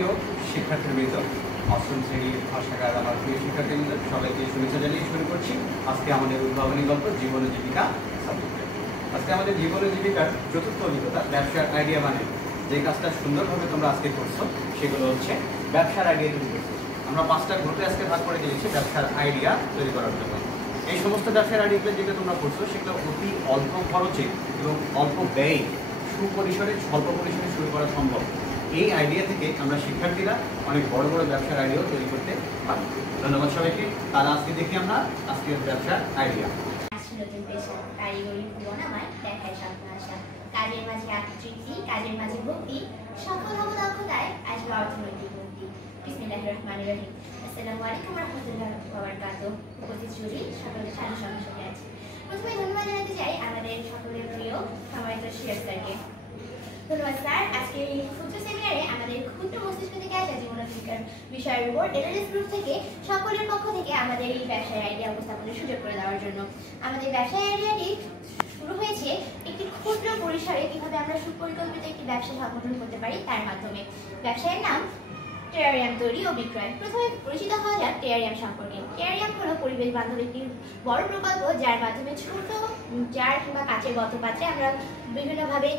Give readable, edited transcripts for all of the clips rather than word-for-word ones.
প্রিয় শিক্ষার্থীবৃন্দ, অষ্টম শ্রেণীর ভাষাগার আমার প্রিয় শিক্ষার্থীবৃন্দ, সবাইকে শুভেচ্ছা জানিয়ে শুরু করছি আজকে আমাদের উদ্ভাবনী গল্প জীবন ও জীবিকা সাবজেক্টে। আজকে আমাদের জীবন ও জীবিকার চতুর্থ অভিজ্ঞতা ব্যবসার আইডিয়া। মানে যে কাজটা সুন্দরভাবে তোমরা আজকে করছো সেগুলো হচ্ছে ব্যবসার আইডিয়া তৈরি করছো। আমরা 5টা গ্রুপে আজকে ভাগ করে দিয়েছি ব্যবসার আইডিয়া তৈরি করার জন্য। এই সমস্ত ব্যবসার আইডিয়াগুলো যেটা তোমরা করছো সেগুলো অতি অল্প খরচে এবং অল্প ব্যয়ে সুপরিসরে স্বল্প পরিসরে শুরু করা সম্ভব। এই আইডিয়া থেকে আমরা শিক্ষার্থীরা অনেক বড় বড় ব্যবসার আইডিয়া তৈরি করতে পারি। ধন্যবাদ সবাইকে। তারা আজকে দেখি আমরা আজকের ব্যবসার আইডিয়া। কাজের মাঝে আকৃতি, কাজের মাঝে ভক্তি, সফল হব দক্ষতায় আসবে অর্থনৈতিক মুক্তি। বিসমিল্লাহির রহমানির রহিম। আসসালামু আলাইকুম ওয়া রাহমাতুল্লাহি ওয়া বারাকাতুহু। উপস্থিত জুরি সকলের সাথে সঙ্গে আছে। প্রথমে ধন্যবাদ জানাতে চাই আমাদের সকলের প্রিয় সম্মানিত শিক্ষক স্যারকে। ধন্যবাদ স্যার। আজকে এই ক্ষুদ্র সেমিনারে আমাদের ক্ষুদ্র মস্তিষ্ক থেকে আসা জীবন জীবিকার বিষয়ের উপর ডেটারেস গ্রুপ থেকে সকলের পক্ষ থেকে আমাদের এই ব্যবসায় আইডিয়া উপস্থাপনের সুযোগ করে দেওয়ার জন্য। আমাদের ব্যবসায় আইডিয়াটি শুরু হয়েছে একটি ক্ষুদ্র পরিসরে কিভাবে আমরা সুপরিকল্পিত একটি ব্যবসা সংগঠন করতে পারি তার মাধ্যমে। ব্যবসায়ের নাম টেরারিয়াম তৈরি ও বিক্রয়। প্রথমে পরিচিত হওয়া যাক টেরারিয়াম সম্পর্কে। টেরারিয়াম হলো পরিবেশ বান্ধব একটি বড় প্রকল্প যার মাধ্যমে ছোট জার কিংবা কাচের বদ্ধপাত্রে আমরা বিভিন্নভাবে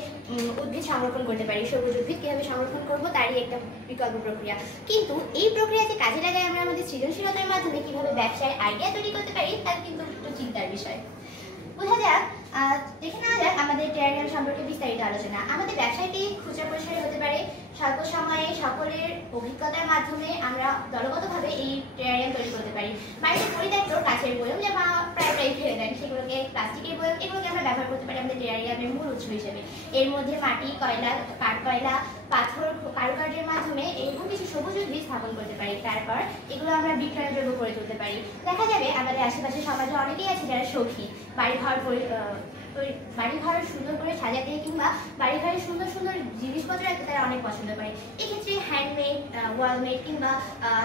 উদ্ভিদ সংরক্ষণ করতে পারি। সবুজ উদ্ভিদ কীভাবে সংরক্ষণ করবো তারই একটা বিকল্প প্রক্রিয়া। কিন্তু এই প্রক্রিয়াতে কাজে লাগায় আমরা আমাদের সৃজনশীলতার মাধ্যমে কিভাবে ব্যবসায় আইডিয়া তৈরি করতে পারি তার কিন্তু একটু চিন্তার বিষয়। বোঝা যাক, দেখে নেওয়া যাক আমাদের টেরারিয়াম সম্পর্কে বিস্তারিত আলোচনা। আমাদের ব্যবসায়টি খুচরা পরিসরে হতে পারে। স্বল্প সময়ে সকলের অভিজ্ঞতার মাধ্যমে আমরা দলগতভাবে এই টেরারিয়াম তৈরি করতে পারি। বাড়িতে পরিত্যক্ত কাচের বয়ম যা প্রায় ফেলে দেন সেগুলোকে প্লাস্টিকের বয়ম এগুলোকে আমরা ব্যবহার করতে পারি আমাদের টেরারিয়ামের মূল উৎস হিসেবে। এর মধ্যে মাটি, কয়লা, কাঠকয়লা, পাথর, কারুকার্যের মাধ্যমে এরকম কিছু সবুজ উদ্ভিদ স্থাপন করতে পারি। তারপর এগুলো আমরা বিক্রয়যোগ্য করে তুলতে পারি। দেখা যাবে আমাদের আশেপাশে সমাজে অনেকেই আছে যারা সখী, বাড়িঘর সুন্দর করে সাজাতে কিংবা বাড়িঘরে সুন্দর সুন্দর জিনিসপত্র রাখতে তারা অনেক পছন্দ করে। এক্ষেত্রে হ্যান্ডমেড, ওয়ালমেড কিংবা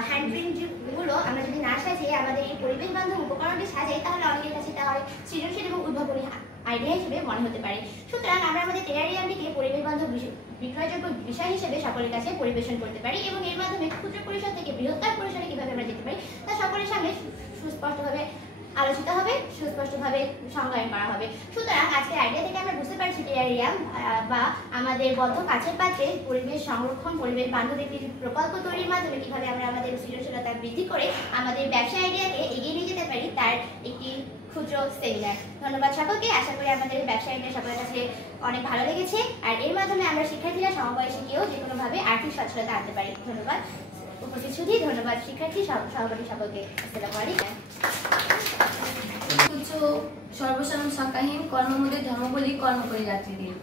হ্যান্ড প্রিন্টগুলো আমরা যদি না সাজিয়ে আমাদের এই পরিবেশ বান্ধব উপকরণটি সাজাই তাহলে অনেকের কাছে তা অনেক সৃজনশীল এবং উদ্ভাবনী আইডিয়া হিসেবে মনে হতে পারে। সুতরাং আমরা আমাদের টেরারিয়ামটিকে পরিবেশ বান্ধব বিক্রয়যোগ্য বিষয় হিসেবে সকলের কাছে পরিবেশন করতে পারি এবং এর মাধ্যমে ক্ষুদ্র পরিসর থেকে বৃহত্তর পরিসরে কিভাবে আমরা যেতে পারি তা সকলের সামনে সুস্পষ্টভাবে আলোচিত হবে, সুস্পষ্টভাবে সংজ্ঞায়ন করা হবে। সুতরাং আজকের আইডিয়া থেকে আমরা বুঝতে পারছি টেরারিয়াম বা আমাদের বদ্ধ কাচের পাত্রে পরিবেশ সংরক্ষণ, পরিবেশ বান্ধব একটি প্রকল্প তৈরির মাধ্যমে কিভাবে আমরা আমাদের সৃজনশীলতা বৃদ্ধি করে আমাদের ব্যবসা আইডিয়াকে এগিয়ে নিয়ে যেতে পারি তার একটি ক্ষুদ্র সেমিনার। ধন্যবাদ সকলকে। আশা করি আমাদের ব্যবসা আইডিয়া সকলের কাছে অনেক ভালো লেগেছে আর এর মাধ্যমে আমরা শিক্ষার্থীরা সমবয়সীকেও যে কোনোভাবে আর্থিক সচ্ছলতা আনতে পারি। ধন্যবাদ উপস্থিত সুধী, ধন্যবাদ শিক্ষার্থী সহপাঠী সকলকে। আসসালামু আলাইকুম। সর্বসাধারণ শাখাহীন কর্মমুদে ধর্ম বলি কর্ম করি রাত্রি দিন।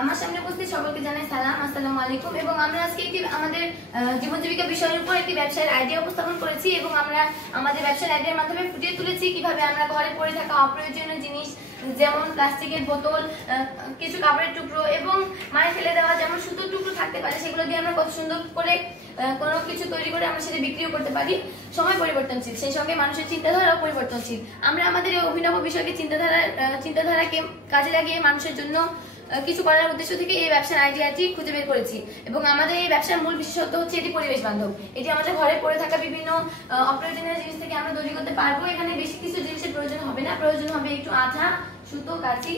আমার সামনে উপস্থিত সকলকে জানাই সালাম, আসসালামু আলাইকুম। এবং আমরা আজকে একটি আমাদের জীবন জীবিকা বিষয়ের উপর একটি ব্যবসায়ের আইডিয়া উপস্থাপন করেছি এবং আমরা আমাদের ব্যবসার আইডিয়ার মাধ্যমে ফুটিয়ে তুলেছি কিভাবে আমরা ঘরে পড়ে থাকা অপ্রয়োজনীয় জিনিস যেমন প্লাস্টিকের বোতল, কিছু কাপড়ের টুকরো এবং মায়ের ফেলে দেওয়া যেমন সুতোর টুকরো থাকতে পারে সেগুলো দিয়ে আমরা কত সুন্দর করে কোনো কিছু তৈরি করে আমরা সেটা বিক্রিও করতে পারি। সময় পরিবর্তনশীল, সেই সঙ্গে মানুষের চিন্তাধারাও পরিবর্তনশীল। আমরা আমাদের এই অভিনব বিষয়কে চিন্তাধারাকে কাজে লাগিয়ে মানুষের জন্য কিছু করার উদ্দেশ্য থেকে এই ব্যবসার আইডিয়াটি খুঁজে বের করেছি এবং আমাদের এই ব্যবসার মূল বিশেষত্ব হচ্ছে এটি পরিবেশ বান্ধব। এটি আমাদের ঘরে পড়ে থাকা বিভিন্ন অপ্রয়োজনীয় জিনিস থেকে আমরা তৈরি করতে পারবো। এখানে বেশি কিছু জিনিসের প্রয়োজন হবে না, প্রয়োজন হবে একটু আঠা, সুতো, কাঁচি,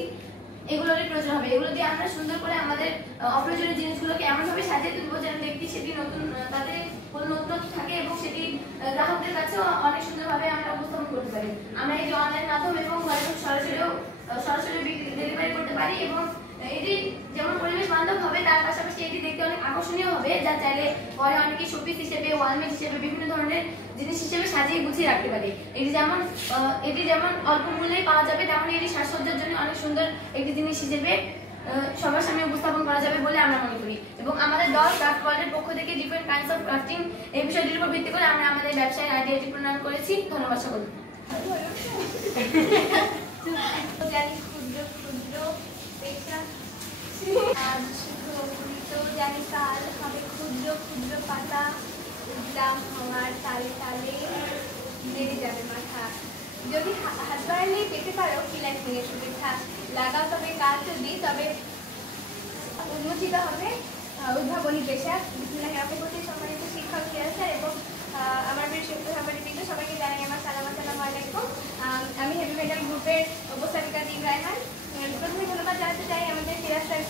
এগুলোরই প্রয়োজন হবে। এগুলো দিয়ে আমরা সুন্দর করে আমাদের অপ্রয়োজনীয় জিনিসগুলোকে এমনভাবে সাজিয়ে তুলবো যেন দেখতে সেটি নতুন, তাদের কোনো নতুনত্ব থাকে এবং সেটি গ্রাহকদের কাছেও অনেক সুন্দরভাবে আমরা উপস্থাপন করতে পারি। আমরা এই যে অনলাইন মাধ্যম এবং সরাসরি ডেলিভারি করতে পারি এবং এটি যেমন পরিবেশ বান্ধব হবে তার পাশাপাশি এটি দেখতে অনেক আকর্ষণীয় হবে যা চাইলে পরে অনেকে শোপিস হিসেবে, ওয়ালমেট হিসেবে, বিভিন্ন ধরনের জিনিস হিসেবে সাজিয়ে গুছিয়ে রাখতে পারে। এটি যেমন অল্প মূল্যে পাওয়া যাবে তেমন এটি সাজসজ্জার জন্য অনেক সুন্দর একটি জিনিস হিসেবে সবার সামনে উপস্থাপন করা যাবে বলে আমরা মনে করি। এবং আমাদের দল ক্রাফট ওয়ার্ল্ডের পক্ষ থেকে ডিফারেন্ট কাইন্ডস অফ ক্রাফটিং এই বিষয়টির উপর ভিত্তি করে আমরা আমাদের ব্যবসায় আইডিয়াটি প্রণয়ন করেছি। ধন্যবাদ সকলকে। জানি কাল হবে ক্ষুদ্র ক্ষুদ্র পাতা, উদ্দাম হওয়ার তালে তালে নেড়ে যাবে মাথা। যদি হাত বাড়ালেই পেতে পারো কিলাস নিয়ে শুভেচ্ছা, লাগাও তবে কাজ যদি তবে উন্মোচিত হবে উদ্ভাবনী পেশা। বিসমিল্লাহির রহমানির রহিম। সম্মানিত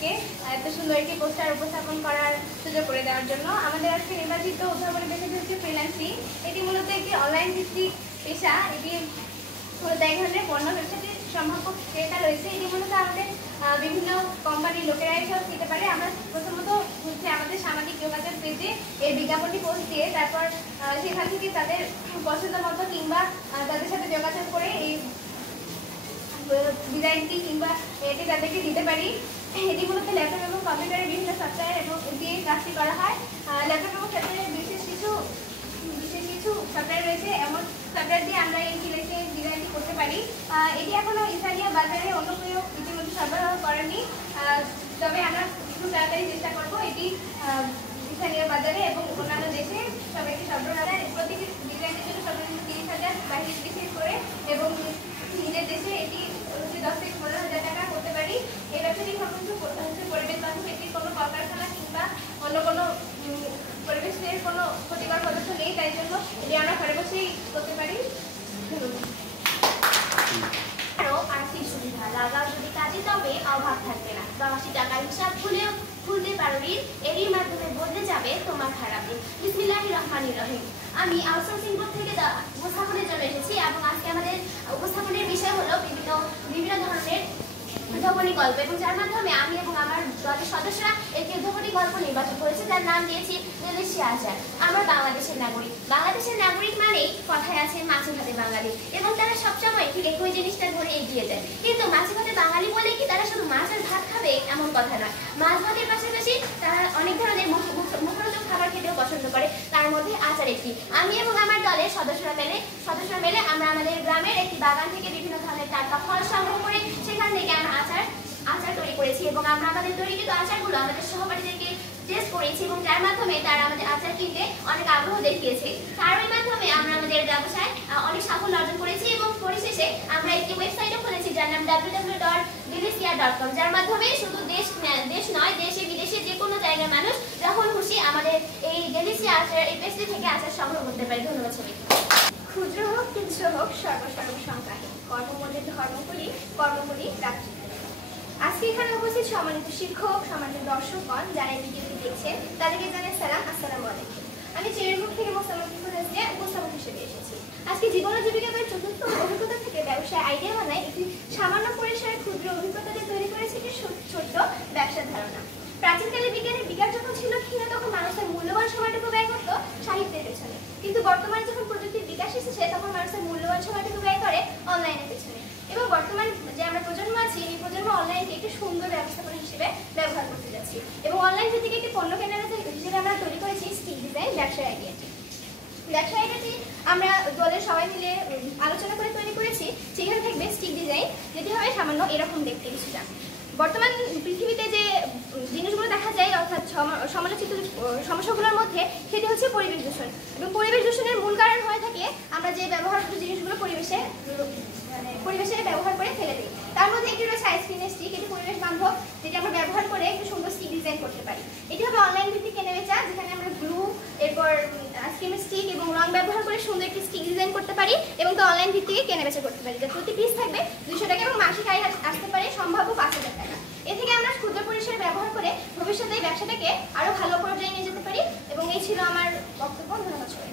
আমাদেরকে এত সুন্দর একটি পোস্টার উপস্থাপন করার সুযোগ করে দেওয়ার জন্য। আমাদের আজকে নির্বাচিত উদ্ভাবনী পেশাটি হচ্ছে ফ্রিল্যান্সিং। এটি মূলত একটি অনলাইন ভিত্তিক পেশা। এটি মূলত এক ধরনের পণ্য ব্যবসাতে সম্ভাব্য ক্রেতা রয়েছে। এটি মূলত আমাদের বিভিন্ন কোম্পানির লোকেরা এসব দিতে পারে। আমরা প্রথমত হচ্ছে আমাদের সামাজিক যোগাযোগ পেজে এই বিজ্ঞাপনটি পোস্ট দিয়ে তারপর সেখান থেকে তাদের পছন্দ মতো কিংবা তাদের সাথে যোগাযোগ করে এই ডিজাইনটি কিংবা এটি তাদেরকে দিতে পারি। এটি মূলত ল্যাপটপ এবং কম্পিউটারের বিভিন্ন সফটওয়্যার এবং দিয়ে কাজটি করা হয়। ল্যাপটপ এবং কম্পিউটারের বিশেষ কিছু সফটওয়্যার রয়েছে, এমন সফটওয়্যার দিয়ে আমরা এই ডিজাইনটি করতে পারি। এটি এখনো স্থানীয় বাজারে অন্য কেউ ইতিমধ্যে সরবরাহ করেনি, তবে আমরা খুব তাড়াতাড়ি চেষ্টা করবো এটি স্থানীয় বাজারে এবং অন্যান্য দেশে সবাইকে সরবরাহ। প্রতিটি ডিজাইনের জন্য সর্বনিম্ন 30,000 বাইরের দেশে করে এবং নিজের দেশে এটি 10 থেকে 15,000 টাকা করতে পারি। এই ব্যবসাটি সম্পূর্ণ হচ্ছে পরিবেশ বান্ধব। এটির কোনো কলকারখানা কিংবা অন্য কোনো পরিবেশের কোনো ক্ষতিকর পদার্থ নেই, তাই জন্য এটি আমরা ঘরে বসেই করতে পারি। আরও আর্থিক সুবিধা লাগাও যদি কাজে, তবে অভাব থাকবে না। 10 টাকার হিসাব খুলেও খুলতে পারবি, এরই মাধ্যমে বদলে যাবে তোমার খারাপ দিন। বিসমিল্লাহির রহমানির রহিম। আমি আউটসোর্সিং বোর্ড থেকে উপস্থাপনের জন্য এসেছি এবং আজকে আমাদের উপস্থাপনের বিষয় হলো বিভিন্ন ধরনের উদ্ভাবনী গল্প, এবং যার মাধ্যমে আমি এবং আমার দলের সদস্যরা একটি উদ্ভাবনী গল্প নির্বাচন করেছি, যার নাম দিয়েছি ডেলিশিয়া আচার। আমরা বাংলাদেশের নাগরিক। বাংলাদেশের নাগরিক মানেই কথায় আছে মাছে ভাতে বাঙালি, এবং তারা সবসময় ঠিক একই জিনিসটা ধরে এগিয়ে যায়। কিন্তু মাছে ভাতে বাঙালি বলে কি তারা শুধু মাছ আর ভাত খাবে এমন কথা নয়। মাছ ভাতের পাশাপাশি তারা অনেক ধরনের মুখরোচক খাবার খেতেও পছন্দ করে, তার মধ্যে আচার একটি। আমি এবং আমার দলের সদস্যরা মিলে আমরা আমাদের গ্রামের একটি বাগান থেকে বিভিন্ন ধরনের টাটকা ফল সংগ্রহ করে সেখান থেকে আমরা আচার তৈরি করেছি, এবং আমরা আমাদের তৈরিকৃত আচারগুলো আমাদের সহপাঠীদেরকে টেস্ট করেছি, এবং যার মাধ্যমে তারা আমাদের আচার কিনতে অনেক আগ্রহ দেখিয়েছে। তার মাধ্যমে আমরা আমাদের ব্যবসায় অনেক সাফল্য অর্জন করেছি, এবং পরিশেষে আমরা একটি ওয়েবসাইটও খুলেছি যার নাম www.delicia.com, যার মাধ্যমে শুধু দেশ নয়, দেশে বিদেশে যে কোনো জায়গার মানুষ যখন খুশি আমাদের এই ডেলিসিয়া আচার এই পেস্ট্রি থেকে আচার সংগ্রহ করতে পারে। ধন্যবাদ সবাইকে। ক্ষুদ্র হোক তুচ্ছ হোক সর্বসংখ্যাহীন, কর্মমূলে ধর্ম করি, কর্মকরি রাত্রিকালে। আজকে এখানে উপস্থিত সম্মানিত শিক্ষক, সম্মানিত দর্শকগণ যারা এই ভিডিওটি দেখছেন, তাদেরকে জানাই সালাম, আসসালামু আলাইকুম। আমি চেরুপুর থেকে উপস্থাপক হিসেবে এসেছি। আজকে জীবন ও জীবিকা করে চতুর্থ অভিজ্ঞতা থেকে ব্যবসায় আইডিয়া বানায় একটি সামান্য পরিসরের ক্ষুদ্র অভিজ্ঞতাতে তৈরি করেছে একটি ছোট্ট ব্যবসার ধারণা। প্রাচীনকালে বিজ্ঞানের বিকাশ যখন ছিল ক্ষীণ, তখন মানুষের মূল্যবান সময়টুকু ব্যয় করত সাহিত্যের পেছনে, কিন্তু বর্তমানে যখন প্রযুক্তির বিকাশ এসেছে তখন মানুষের মূল্যবান সময়টুকু ব্যয় করে অনলাইনের পেছনে। এবং বর্তমান যে আমরা প্রজন্ম আছি, এই প্রজন্ম অনলাইনকে একটি সুন্দর ব্যবস্থাপনা হিসেবে ব্যবহার করতে যাচ্ছি, এবং অনলাইন ভিত্তিক একটি পণ্য কেনার হিসেবে আমরা তৈরি করেছি স্টিক ডিজাইন ব্যবসার আইডিয়াটি। ব্যবসা আইডিয়াটি আমরা দলের সবাই মিলে আলোচনা করে তৈরি করেছি। সেখানে থাকবে স্টিক ডিজাইন, যেটি হবে সামান্য এরকম দেখতে কিছুটা। বর্তমান পৃথিবীতে যে জিনিসগুলো দেখা যায়, অর্থাৎ সমালোচিত সমস্যাগুলোর মধ্যে সেটি হচ্ছে পরিবেশ দূষণ, এবং পরিবেশ দূষণের মূল কারণ হয়ে থাকে আমরা যে ব্যবহারযোগ্য জিনিসগুলো পরিবেশে ব্যবহার করে ফেলে দিই। তার মধ্যে একটি রয়েছে আইসক্রিমের স্টিক। এটি পরিবেশ বান্ধব, যেটি আমরা ব্যবহার করে একটু সুন্দর স্টিক ডিজাইন করতে পারি। এটি হবে অনলাইন ভিত্তিক কেনাবেচা, যেখানে আমরা গ্লু, এরপর আইসক্রিমের স্টিক এবং রং ব্যবহার করে সুন্দর একটি স্টিক ডিজাইন করতে পারি, এবং তো অনলাইন ভিত্তিক কেনাবেচা করতে পারি। যা প্রতি পিস থাকবে 200 টাকা, এবং মাসিক আয় আসতে পারে সম্ভাব্য 5,000 টাকা। এ থেকে আমরা ক্ষুদ্র পরিসরে ব্যবহার করে ভবিষ্যতে এই ব্যবসাটাকে আরও ভালো পর্যায়ে নিয়ে যেতে পারি। এবং এই ছিল আমার বক্তব্য। ধন্যবাদ সবাই।